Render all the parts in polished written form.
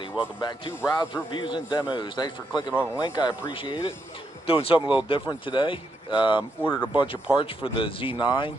everybody, welcome back to Rob's Reviews and Demos. Thanks for clicking on the link, I appreciate it. Doing something a little different today. Ordered a bunch of parts for the Z9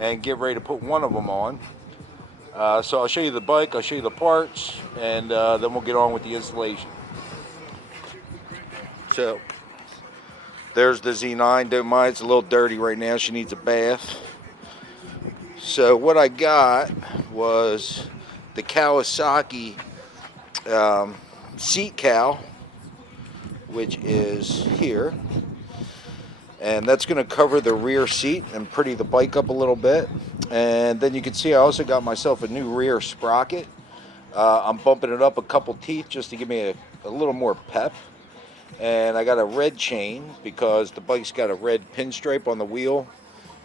and get ready to put one of them on. So I'll show you the bike, I'll show you the parts, and then we'll get on with the installation. So there's the Z9. Don't mind, it's a little dirty right now, she needs a bath. So what I got was the KAWASAKI seat cowl, which is here, and that's going to cover the rear seat and pretty the bike up a little bit. And then you can see I also got myself a new rear sprocket. I'm bumping it up a couple teeth just to give me a little more pep. And I got a red chain because the bike's got a red pinstripe on the wheel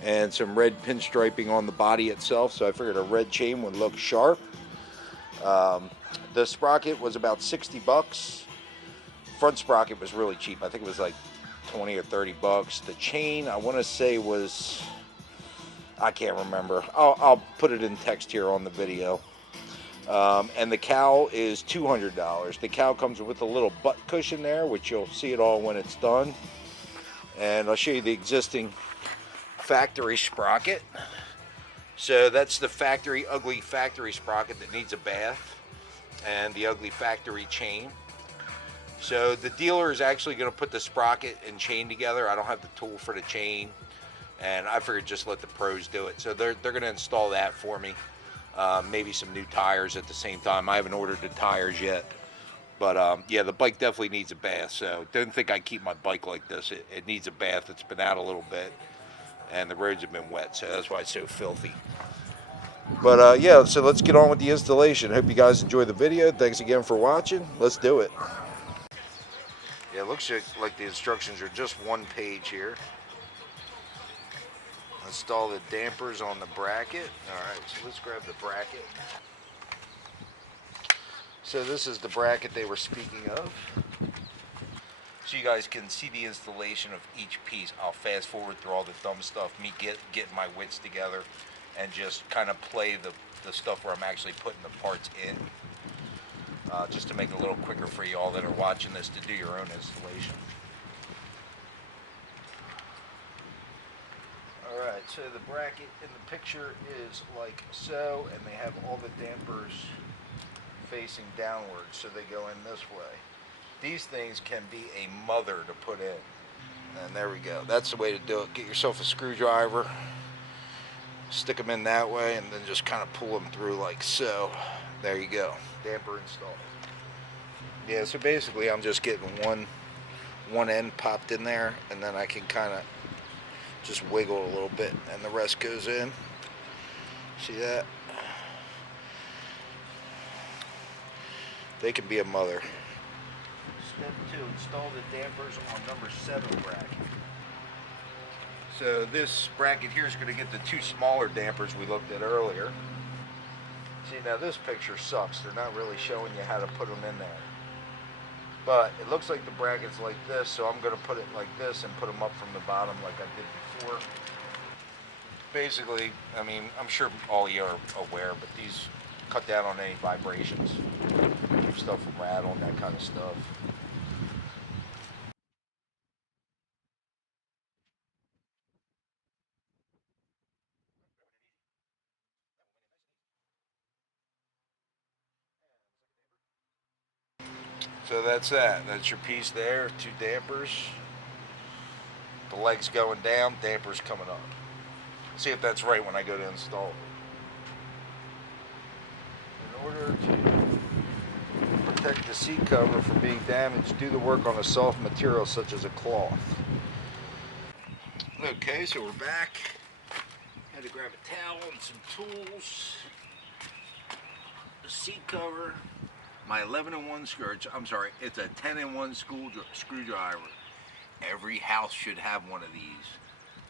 and some red pinstriping on the body itself, so I figured a red chain would look sharp. The sprocket was about 60 bucks. Front sprocket was really cheap. I think it was like 20 or 30 bucks. The chain, I want to say was, I can't remember. I'll put it in text here on the video. And the cowl is $200. The cowl comes with a little butt cushion there, which you'll see it all when it's done. And I'll show you the existing factory sprocket. So that's the ugly factory sprocket that needs a bath, and the ugly factory chain. So the dealer is actually going to put the sprocket and chain together. I don't have the tool for the chain, and I figured just let the pros do it. So they're going to install that for me. Maybe some new tires at the same time. I haven't ordered the tires yet, but yeah, the bike definitely needs a bath. So don't think I keep my bike like this. It needs a bath. It's been out a little bit, and the roads have been wet, so that's why it's so filthy. But yeah, so let's get on with the installation. Hope you guys enjoy the video. Thanks again for watching. Let's do it. Yeah, it looks like the instructions are just one page here. Install the dampers on the bracket. Alright, so let's grab the bracket. So this is the bracket they were speaking of. So you guys can see the installation of each piece. I'll fast forward through all the dumb stuff, me getting my wits together, and just kind of play the stuff where I'm actually putting the parts in. Just to make it a little quicker for you all that are watching this to do your own installation. Alright, so the bracket in the picture is like so, and they have all the dampers facing downward, so they go in this way. These things can be a mother to put in. And there we go. That's the way to do it. Get yourself a screwdriver, stick them in that way, and then just kind of pull them through like so. There you go. Damper installed. Yeah, so basically I'm just getting one end popped in there, and then I can kind of just wiggle a little bit, and the rest goes in. See that? They can be a mother. Step 2, install the dampers on number 7 bracket. So this bracket here is going to get the two smaller dampers we looked at earlier. See, now this picture sucks. They're not really showing you how to put them in there. But it looks like the bracket's like this, so I'm going to put it like this and put them up from the bottom like I did before. Basically, I mean, I'm sure all of you are aware, but these cut down on any vibrations. Keep stuff from rattling, that kind of stuff. So that's that. That's your piece there. 2 dampers. The legs going down, dampers coming up. See if that's right when I go to install it. In order to protect the seat cover from being damaged, do the work on a soft material such as a cloth. Okay, so we're back. Had to grab a towel and some tools. The seat cover. My 11-in-1 it's a 10-in-1 screwdriver. Every house should have one of these.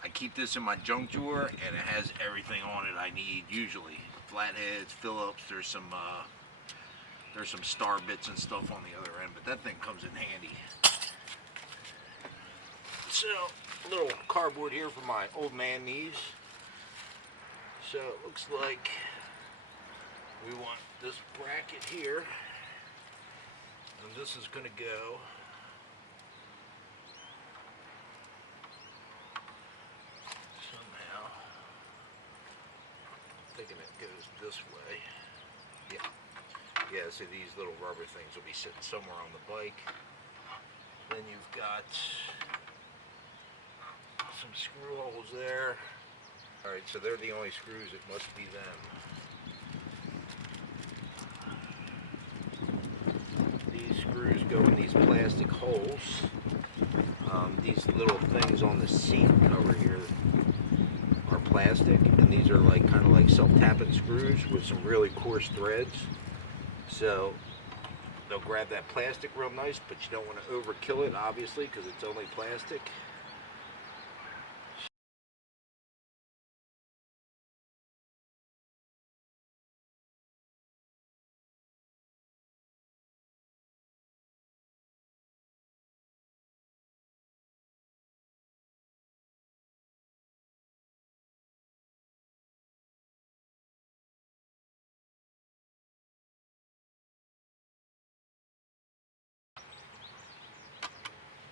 I keep this in my junk drawer, and it has everything on it I need usually. Flatheads, Phillips, there's some star bits and stuff on the other end, but that thing comes in handy. So, a little cardboard here for my old man needs. So it looks like we want this bracket here. And this is going to go somehow. I'm thinking it goes this way. Yeah. Yeah, so these little rubber things will be sitting somewhere on the bike. Then you've got some screw holes there. Alright, so they're the only screws. It must be them. These screws go in these plastic holes. These little things on the seat cover here are plastic, and these are like kind of like self-tapping screws with some really coarse threads. So they'll grab that plastic real nice, but you don't want to overkill it, obviously, because it's only plastic.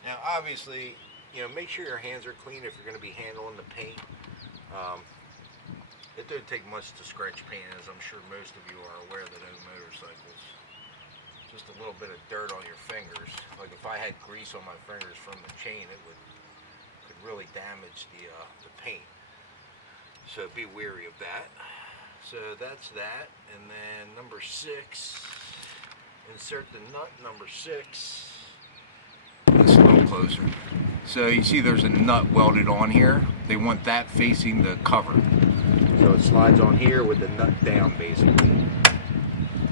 Now, obviously, make sure your hands are clean if you're going to be handling the paint. It doesn't take much to scratch paint, as I'm sure most of you are aware that own motorcycles. Just a little bit of dirt on your fingers. Like if I had grease on my fingers from the chain, it could really damage the paint. So be wary of that. So that's that. And then number 6, insert the nut number 6. This a little closer. So you see there's a nut welded on here. They want that facing the cover. So it slides on here with the nut down basically.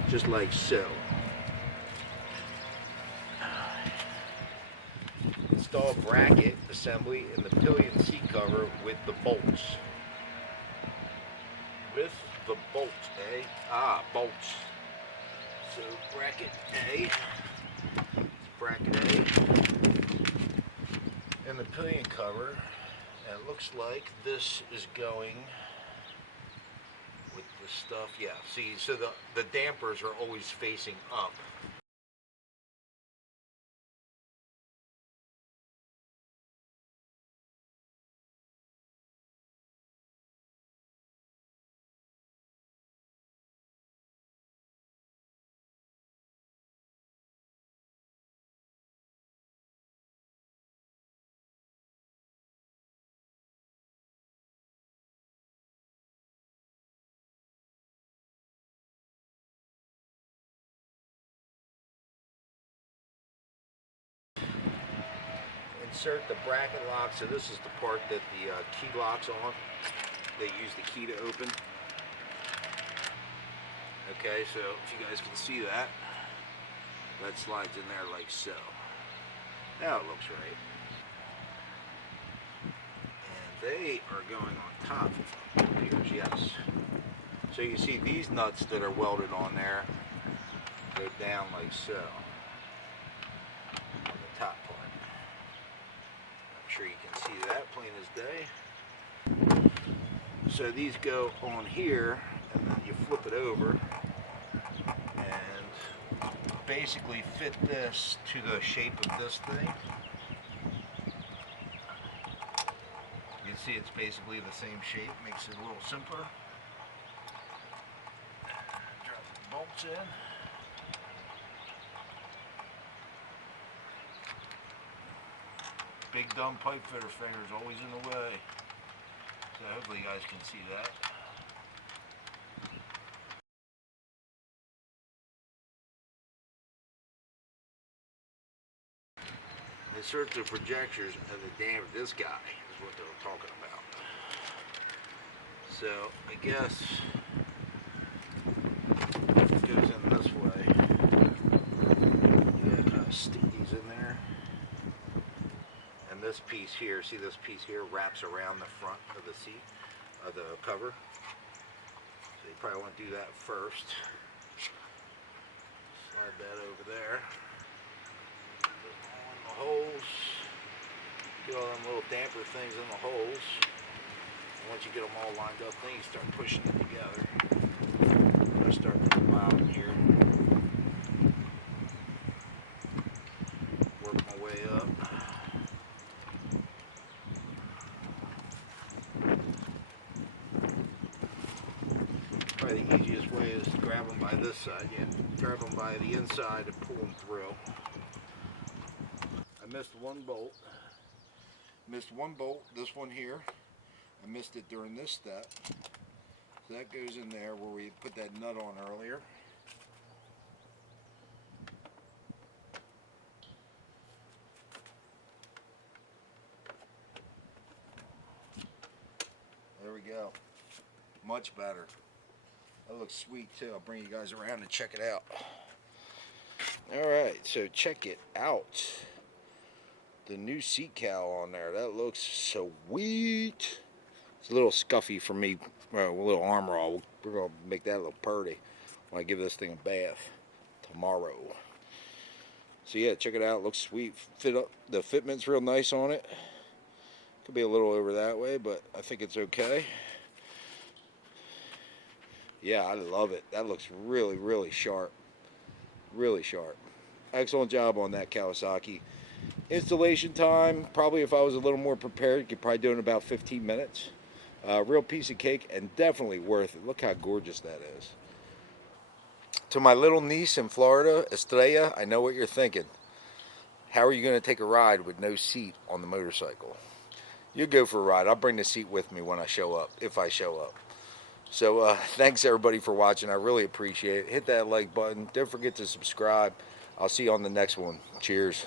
Just like so. Install bracket assembly in the pillion seat cover with the bolts. With the bolts, eh? Bolts. So bracket A. Bracket A. And the pillion cover. And it looks like this is going with the stuff. Yeah, see, so the dampers are always facing up. Insert the bracket lock. So this is the part that the key locks on. They use the key to open. Okay, so if you guys can see that, that slides in there like so. Now it looks right. And they are going on top of the gears, yes. So you see these nuts that are welded on there go down like so. On the top part. I'm sure you can see that plain as day. So these go on here, and then you flip it over and basically fit this to the shape of this thing. You can see it's basically the same shape, makes it a little simpler. Drop the bolts in. Big dumb pipe fitter finger's always in the way. So hopefully you guys can see that. Insert the projectors of the damper. This guy is what they're talking about. So I guess it goes in this way. You gotta kind of stick these in there. And this piece here, see this piece here wraps around the front of the seat, of the cover. So you probably want to do that first. Slide that over there. Put all in the holes. Get all them little damper things in the holes. And once you get them all lined up, then you start pushing it together. I'm going to start from the bottom here. the easiest way is to grab them by this side. You grab them by the inside and pull them through. I missed one bolt. This one here. I missed it during this step. So that goes in there where we put that nut on earlier. There we go. Much better. That looks sweet too. I'll bring you guys around and check it out. Alright, so check it out. The new seat cowl on there. That looks sweet. It's a little scuffy for me. A little arm roll. We're going to make that a little purty when I give this thing a bath tomorrow. So yeah, check it out. It looks sweet. Fit up. The fitment's real nice on it. Could be a little over that way, but I think it's okay. Yeah, I love it. That looks really, really sharp. Really sharp. Excellent job on that, Kawasaki. Installation time, probably if I was a little more prepared, you could probably do it in about 15 minutes. Real piece of cake and definitely worth it. Look how gorgeous that is. To my little niece in Florida, Estrella, I know what you're thinking. How are you going to take a ride with no seat on the motorcycle? You go for a ride. I'll bring the seat with me when I show up, if I show up. So thanks everybody for watching. I really appreciate it. Hit that like button. Don't forget to subscribe. I'll see you on the next one. Cheers.